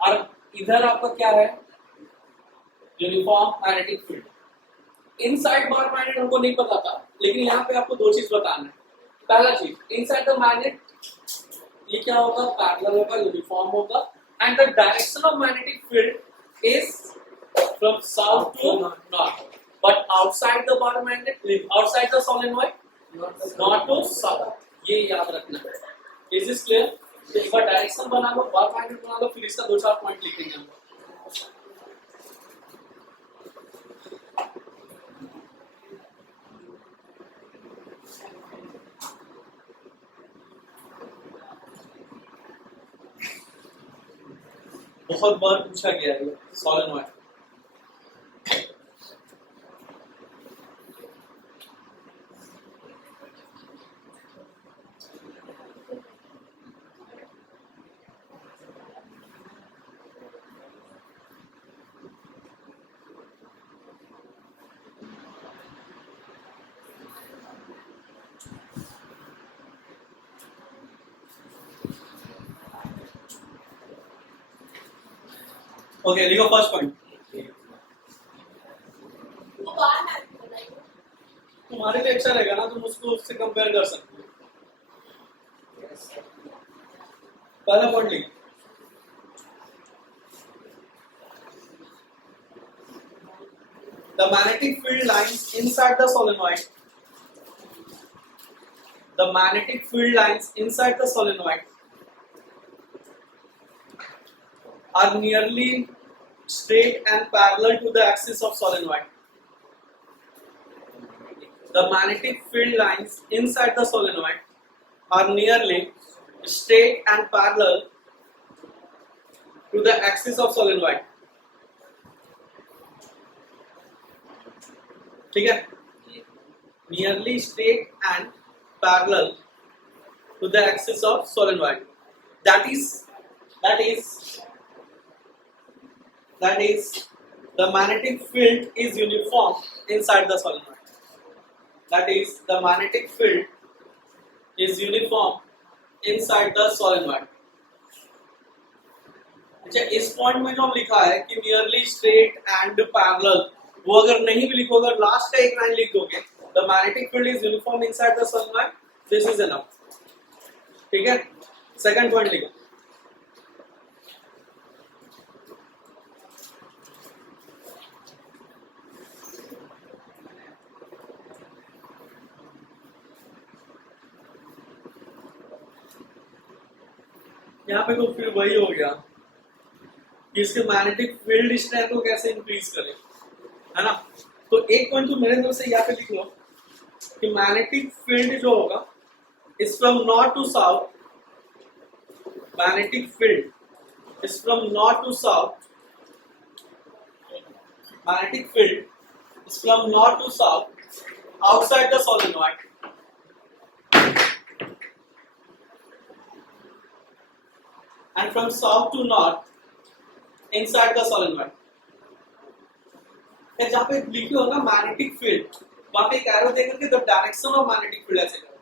और इधर आपका क्या है? Uniform magnetic field. Inside bar magnet हमको नहीं पता था, लेकिन यहाँ पे आपको दो चीज बताना है। पहला चीज, इनसाइड द मैग्नेट ये क्या होगा? पैरेलल होगा, यूनिफॉर्म होगा, and the direction of magnetic field is from south to north, but outside the bar magnet, outside the solenoid north to south. ये याद रखना है। Is this clear? तो एक बार डायरेक्शन बना लो, बार मैग्नेट बना लो, फिर इसका दो चार पॉइंट लिखेंगे हम। बहुत बार पूछा गया है सोलेनॉइड। ओके, लिखो फर्स्ट पॉइंट। वो बाहर मैग्नेट बनाइए। तुम्हारे लिए अच्छा रहेगा ना, तुम उसको उससे कंपेयर कर सकते हो। पहला पॉइंट लिख the magnetic field lines inside the solenoid are nearly straight and parallel to the axis of solenoid. The magnetic field lines inside the solenoid are nearly straight and parallel to the axis of solenoid. ठीक है? Nearly straight and parallel to the axis of solenoid. That is the magnetic field is uniform inside the solenoid. That is the magnetic field is uniform inside the solenoid. अच्छा, इस point में जो हम लिखा है कि नियरली स्ट्रेट एंड पैरेलल, वो अगर नहीं भी लिखोगे, लास्ट का एक लाइन लिख दोगे, the magnetic field is uniform inside the solenoid, this is enough. ठीक है? सेकंड पॉइंट लिखो. यहाँ पे तो फिर वही हो गया कि इसके मैग्नेटिक फील्ड स्ट्रेंथ को कैसे इंक्रीज करें, है ना? तो एक पॉइंट तो मेरे तरफ से यहाँ पे लिख लो कि मैग्नेटिक फील्ड जो होगा is from north to south. Magnetic field is from north to south. Magnetic field is from north to south outside the solenoid. And from south to north inside the solenoid. जहाँ पे लिखे हो ना magnetic field, वहां पे एक arrow देकर के the direction of magnetic field ऐसे करो.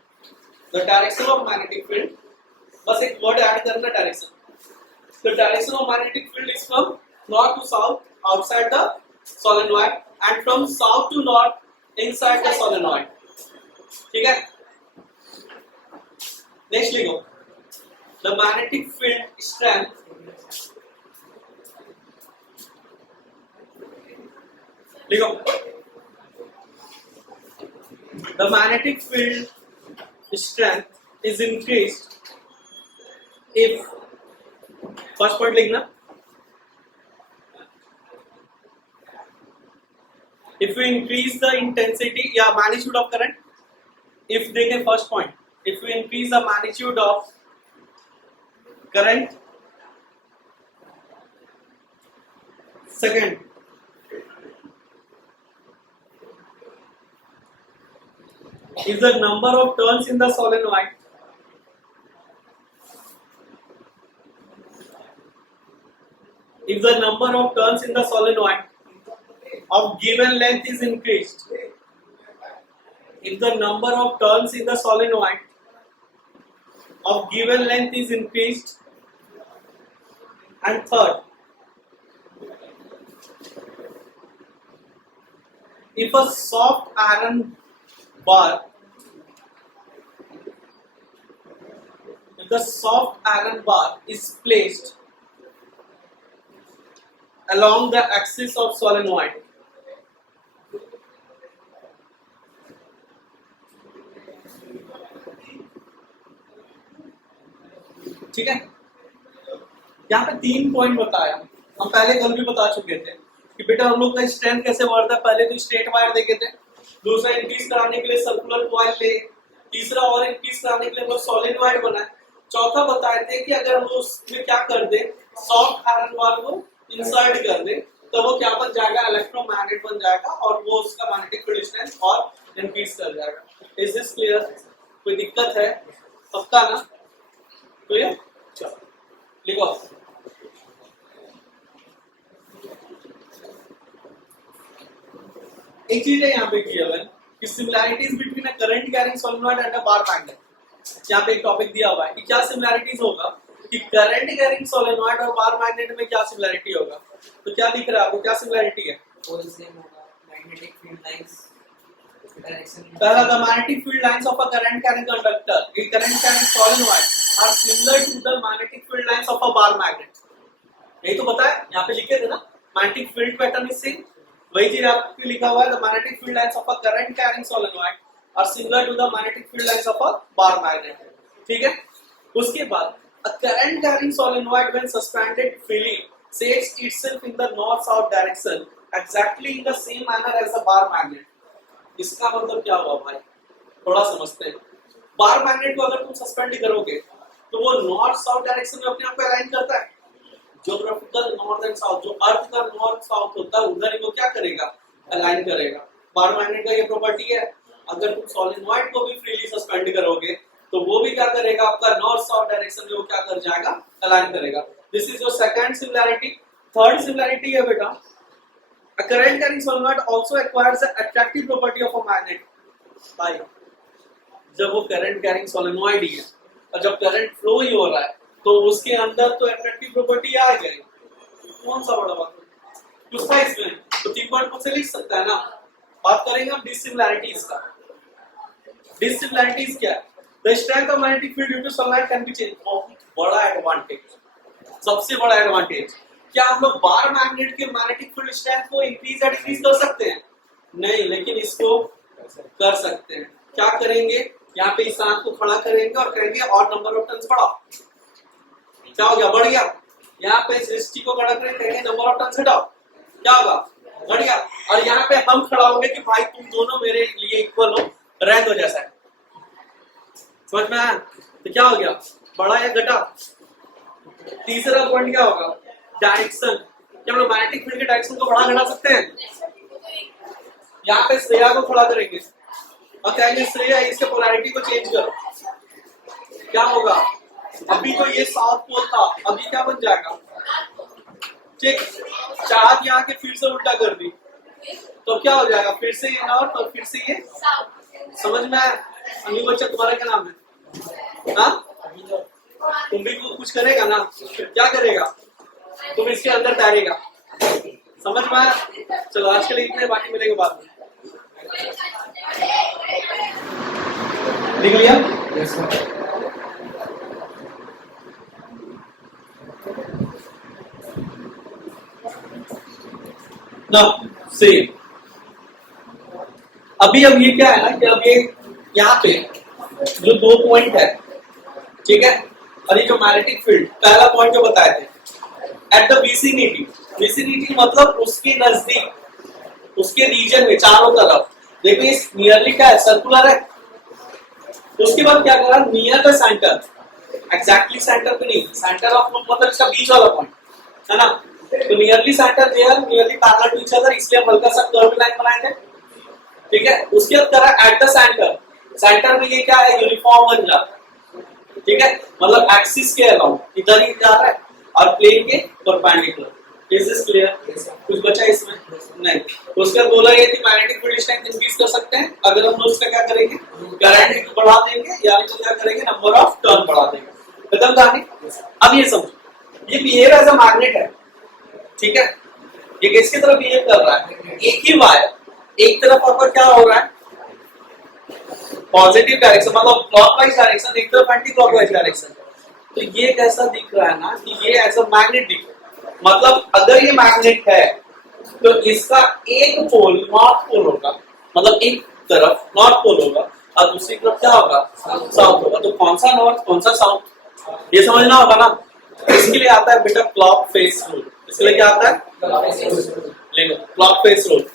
The direction of magnetic field, बस एक वर्ड ऐड करना direction. The direction of magnetic field is from north to south outside the solenoid and from south to north inside the solenoid. ठीक है? Next लिखो. The magnetic field strength लिखो. The magnetic field strength is increased if, first point लिखना, if we increase the intensity या magnitude of current. if देखें first point, if we increase the magnitude of current. Second, if the number of turns in the solenoid of given length is increased, if the number of turns in the solenoid of given length is increased. And third, if a soft iron bar is placed along the axis of solenoid, ठीक है? यहाँ पे 3 point बताया. हम पहले कल भी बता चुके थे कि बेटा हम लोग का स्ट्रेंथ कैसे बढ़ता है. पहले तो स्ट्रेट वायर देखे थे, दूसरा इंक्रीज कराने के लिए सर्कुलर कॉइल ले, तीसरा और इंक्रीज कराने के लिए हम लोग solenoid बनाए, चौथा बताए थे कि अगर हम लोग उसमें क्या कर दे, सॉफ्ट आयरन बार को इंसर्ट कर दे, तो वो क्या बन जाएगा, इलेक्ट्रोमैग्नेट बन जाएगा और वो उसका मैग्नेटिक फील्ड स्ट्रेंथ और इंक्रीज कर जाएगा. Is this clear? कोई दिक्कत है? पक्का ना? क्लियर? चलो लिखो. एक चीज है यहाँ पे गिवन कि similarities between a current carrying solenoid and a bar magnet. यहाँ पे एक टॉपिक दिया हुआ है कि क्या सिमिलैरिटीज होगा कि करंट कैरिंग सोलेनॉइड और बार मैग्नेट में क्या सिमिलैरिटी होगा. तो क्या दिख रहा है आपको, क्या सिमिलैरिटी है? मैग्नेटिक फील्ड लाइंस पहला, the magnetic field lines of a current carrying conductor in current carrying solenoid are similar to the magnetic field lines of a bar magnet, यही तो बताया, यहाँ पे लिखे थे ना, magnetic field pattern is same, वही चीज आपके लिखा हुआ है, the magnetic field lines of a current carrying solenoid are similar to the magnetic field lines of a bar magnet, ठीक है। उसके बाद a current carrying solenoid when suspended freely sets itself in the north south direction exactly in the same manner as the bar magnet। इसका मतलब क्या हुआ भाई, थोड़ा समझते हैं। बार मैग्नेट को अगर तुम सस्पेंड करोगे तो वो नॉर्थ साउथ डायरेक्शन में अपने आप को अलाइन करता है, ज्योग्राफिकल नॉर्थ एंड साउथ, जो अर्थ का नॉर्थ साउथ होता है उधर ही वो क्या करेगा, अलाइन करेगा। बार मैग्नेट का ये प्रॉपर्टी है, अगर तुम सोलेनॉइड को भी फ्रीली सस्पेंड करोगे तो वो भी क्या करेगा, आपका नॉर्थ साउथ डायरेक्शन में वो क्या कर जाएगा, अलाइन करेगा। This is your second similarity. Third similarity है बेटा, a current carrying solenoid also acquires the attractive property of a magnet। भाई जब वो करंट कैरिंग सोलेनॉइड ही है और जब करंट फ्लो ही हो रहा है तो उसके अंदर तो अट्रैक्टिव प्रॉपर्टी आ गई, कौन सा बड़ा बात है, कुछ था इसमें तो 3 पॉइंट मुझसे लिख सकता है ना। बात करेंगे हम डिसिमिलैरिटीज का। डिसिमिलैरिटीज क्या है, the strength of magnetic field due to solenoid can be changed। बहुत बड़ा एडवांटेज, सबसे बड़ा एडवांटेज, क्या हम लोग बार मैग्नेट के मैग्नेटिक फील्ड स्ट्रेंथ को इंक्रीज या डिक्रीज कर सकते हैं? नहीं, लेकिन इसको कर सकते हैं। क्या करेंगे, यहाँ पे इस आंख को खड़ा करेंगे और कहेंगे और नंबर ऑफ टर्न्स बढ़ाओ, क्या हो गया, बढ़ गया। यहाँ पे इस रिस्टी को खड़ा करेंगे, कहेंगे नंबर ऑफ टर्न्स घटाओ, क्या होगा, बढ़ गया। और यहाँ पे हम खड़ा होंगे कि भाई तुम दोनों मेरे लिए इक्वल हो, रहने दो जैसा है, समझ में आया? तो क्या हो गया, बढ़ा या घटा। तीसरा पॉइंट क्या होगा, डायरेक्शन। क्या हम लोग मैग्नेटिक फील्ड के डायरेक्शन को बढ़ा घटा सकते हैं? यहाँ पे श्रेया को खड़ा करेंगे और कहेंगे श्रेया इसके पोलैरिटी को चेंज करो, क्या होगा, अभी तो ये साउथ पोल था, अभी क्या बन जाएगा, ठीक। चार्ज यहाँ के फिर से उल्टा कर दी तो क्या हो जाएगा, फिर से ये नॉर्थ और फिर से ये, समझ में आया? अभी बच्चा तुम्हारा क्या नाम है, हाँ? तुम भी कुछ करेगा ना, क्या करेगा, तुम इसके अंदर तैरेगा, समझ में आया? चलो आज के लिए इतने, बाकी मिलेंगे बाद में। लिख लिया? ना सेम। अभी अब ये क्या है ना कि अब ये यहाँ पे जो 2 पॉइंट है, ठीक है, और ये जो मैग्नेटिक फील्ड पहला पॉइंट जो बताए थे, एट द विसिनिटी, विसिनिटी मतलब उसके नजदीक, उसके रीजन में चारों तरफ, देखो इस नियरली क्या है, सर्कुलर है। उसके बाद क्या करा, near the centre, exactly centre पे नहीं, सेंटर ऑफ मतलब इसका बीच वाला पॉइंट है ना, तो nearly centre there, nearly parallel to each other, इसलिए हम हल्का सा कर्व लाइन बनाए थे, ठीक है। उसके बाद करा एट द सेंटर, सेंटर में ये क्या है, यूनिफॉर्म बन जाता है, ठीक है, मतलब एक्सिस के अराउंड इधर ही जा रहा है और प्लेन के परपेंडिकुलर। Is this clear? कुछ बचा इसमें? नहीं। तो उसके बाद बोला ये कि मैग्नेटिक फील्ड स्ट्रेंथ इंक्रीज कर सकते हैं अगर हम लोग इसका क्या करेंगे, करंट बढ़ा देंगे, यानी तो क्या करेंगे, नंबर ऑफ टर्न बढ़ा देंगे। खत्म कहानी। अब ये समझो, ये बिहेव एज अ मैग्नेट है, ठीक है, ये किसकी तरफ बिहेव कर रहा है, एक ही वायर, एक तरफ आपका क्या हो रहा है, पॉजिटिव डायरेक्शन मतलब क्लॉकवाइज डायरेक्शन, एक तरफ एंटी क्लॉकवाइज डायरेक्शन। तो ये कैसा दिख रहा है ना कि ये एज अ मैग्नेट दिख रहा है, मतलब अगर ये मैग्नेट है तो इसका एक पोल नॉर्थ पोल होगा, मतलब एक तरफ नॉर्थ पोल होगा और दूसरी तरफ क्या होगा, साउथ होगा। तो कौन सा नॉर्थ कौन सा साउथ, ये समझना होगा ना। इसके लिए आता है बेटा क्लॉक फेस रूल। इसके लिए क्या आता है, clock face rule.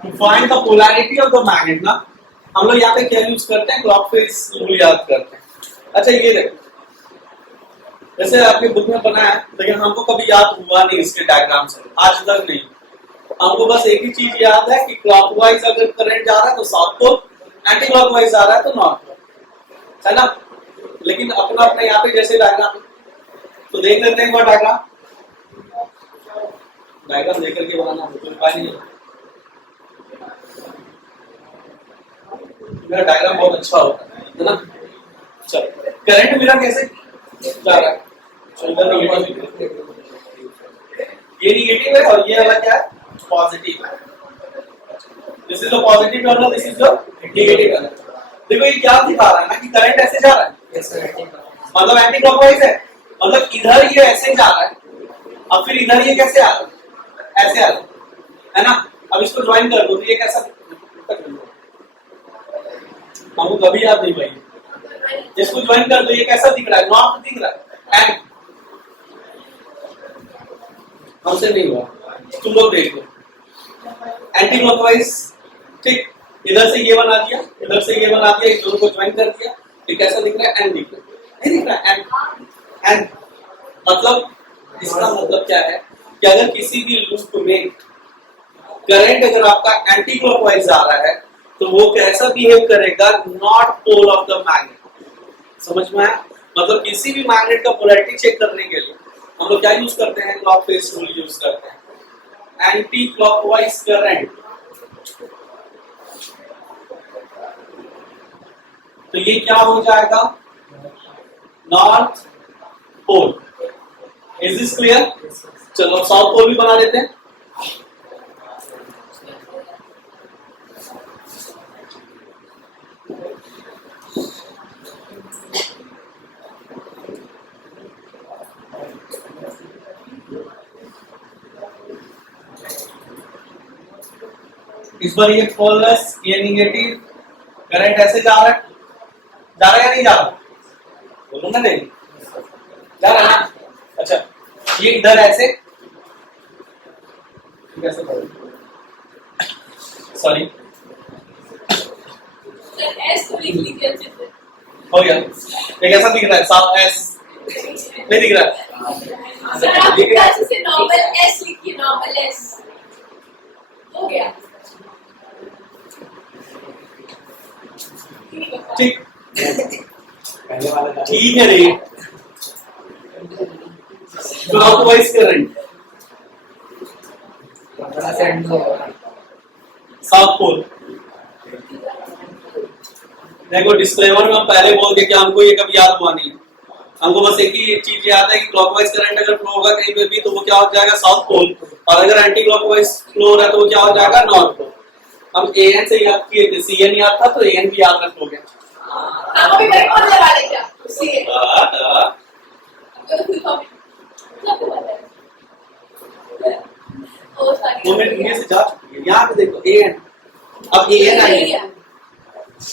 To find the polarity of the magnet ना, हम लोग यहाँ पे क्या यूज करते हैं, क्लॉक फेस रूल याद करते हैं। अच्छा ये देखो, जैसे आपके बुक में बना है, लेकिन हमको कभी याद हुआ नहीं इसके डायग्राम से, आज तक नहीं। हमको बस एक ही चीज याद है कि क्लॉकवाइज अगर करंट जा रहा है तो साउथ पोल, एंटी क्लॉकवाइज जा रहा है तो नॉर्थ पोल, है ना। लेकिन अपना अपना यहाँ पे जैसे डायग्राम, तो देख लेते हैं एक बार डायग्राम देख करके बनाना, कोई उपाय नहीं है। मेरा डायग्राम बहुत अच्छा होता है ना। चलो करंट मेरा कैसे जा रहा है, ये निगेटिव है और ये वाला क्या है, पॉजिटिव है। This is the positive terminal, this is the negative terminal. देखो ये क्या दिखा रहा है ना कि करंट ऐसे जा रहा है, मतलब एंटी क्लॉकवाइज है, मतलब इधर ये ऐसे जा रहा है, अब फिर इधर ये कैसे आ रहा है, ऐसे आ रहा है ना। अब इसको ज्वाइन कर दो तो ये कैसा, हमको कभी याद नहीं भाई, इसको ज्वाइन कर दो ये कैसा दिख रहा है, नॉर्थ दिख रहा है, एंड हमसे नहीं हुआ, तुम लोग देख लो एंटी क्लॉकवाइज, ठीक। इधर से ये बना दिया, इधर से ये बना दिया, इस दोनों को ज्वाइन कर दिया, ये कैसा दिख रहा है, एंड दिख रहा है, नहीं दिख रहा है, एंड मतलब इसका मतलब क्या है कि अगर किसी भी लूप में करंट अगर आपका एंटी क्लॉकवाइज आ रहा है तो वो कैसा बिहेव करेगा, north pole of the magnet. समझ में आया? मतलब किसी भी मैग्नेट का पोलैरिटी चेक करने के लिए हम लोग क्या यूज करते हैं, क्लॉक फेज रूल यूज करते हैं, एंटी क्लॉकवाइज करंट। तो ये क्या हो जाएगा, north pole. Is this clear? चलो साउथ पोल भी बना देते हैं। इस बार ये प्लस, ये निगेटिव, करंट ऐसे जा रहा है, जा रहा है या नहीं जा रहा, बोलो ना, नहीं जा रहा है ना। अच्छा ये इधर ऐसे, कैसे सॉरी एस तो लिख लीजिए अच्छे से। हो गया, ये कैसा दिख रहा है, साफ एस नहीं दिख रहा है, सर आप अच्छे से नॉर्मल एस लिखिए, नॉर्मल एस हो गया, ठीक ठीक है रे। Clockwise current south pole. देखो डिस्क्लेमर में हम पहले बोल के कि हमको ये कभी याद हुआ नहीं, हमको बस एक ही चीज याद है कि क्लॉकवाइज करंट अगर फ्लो होगा कहीं पे भी तो वो क्या हो जाएगा, साउथ पोल, और अगर एंटी क्लॉकवाइज फ्लो हो रहा है तो वो क्या हो जाएगा, नॉर्थ पोल। हम एएन से याद किए थे, सीएन याद था तो एएन भी याद रख लोगे। आपको भी मेरे को लगा ले क्या सीए आपको तो फुल कॉपी आपको पता है ओ सारी वो मेरे दुनिया से जा चुकी है। यहाँ पे देखो एएन, अब एएन आएगा,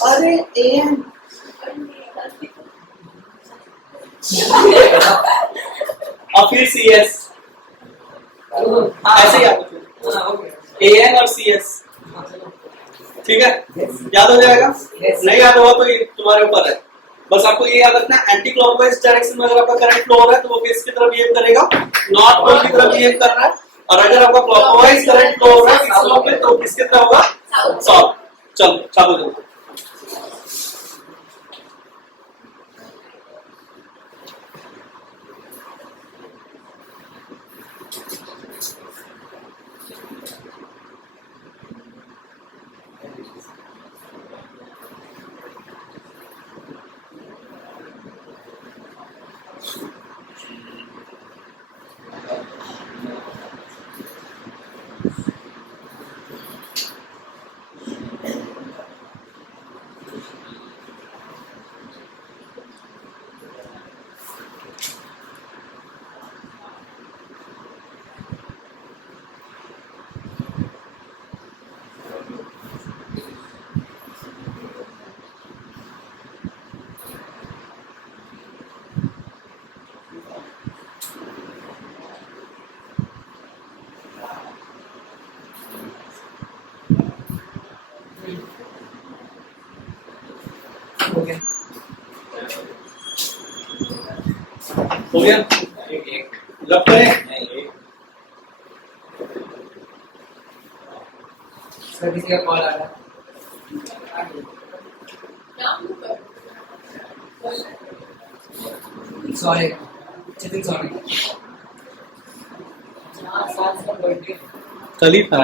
अरे एएन और फिर सीएस, ऐसे याद रखो, एएन और सीएस, ठीक है, याद हो जाएगा। नहीं याद होगा तो ये तुम्हारे ऊपर है, बस आपको ये याद रखना है एंटी क्लॉकवाइज डायरेक्शन में अगर आपका करंट फ्लो हो रहा है तो वो किसकी तरफ बिहेव करेगा, नॉर्थ पोल की तरफ बिहेव कर रहा है, और अगर आपका क्लॉकवाइज करंट फ्लो हो रहा है इस फ्लो में तो किसकी तरफ होगा, साउथ। चलो चालू करो। हो गया, लग करें सर किसी का कॉल आ रहा है, सॉरी चिटिंग सॉरी। कल ही था।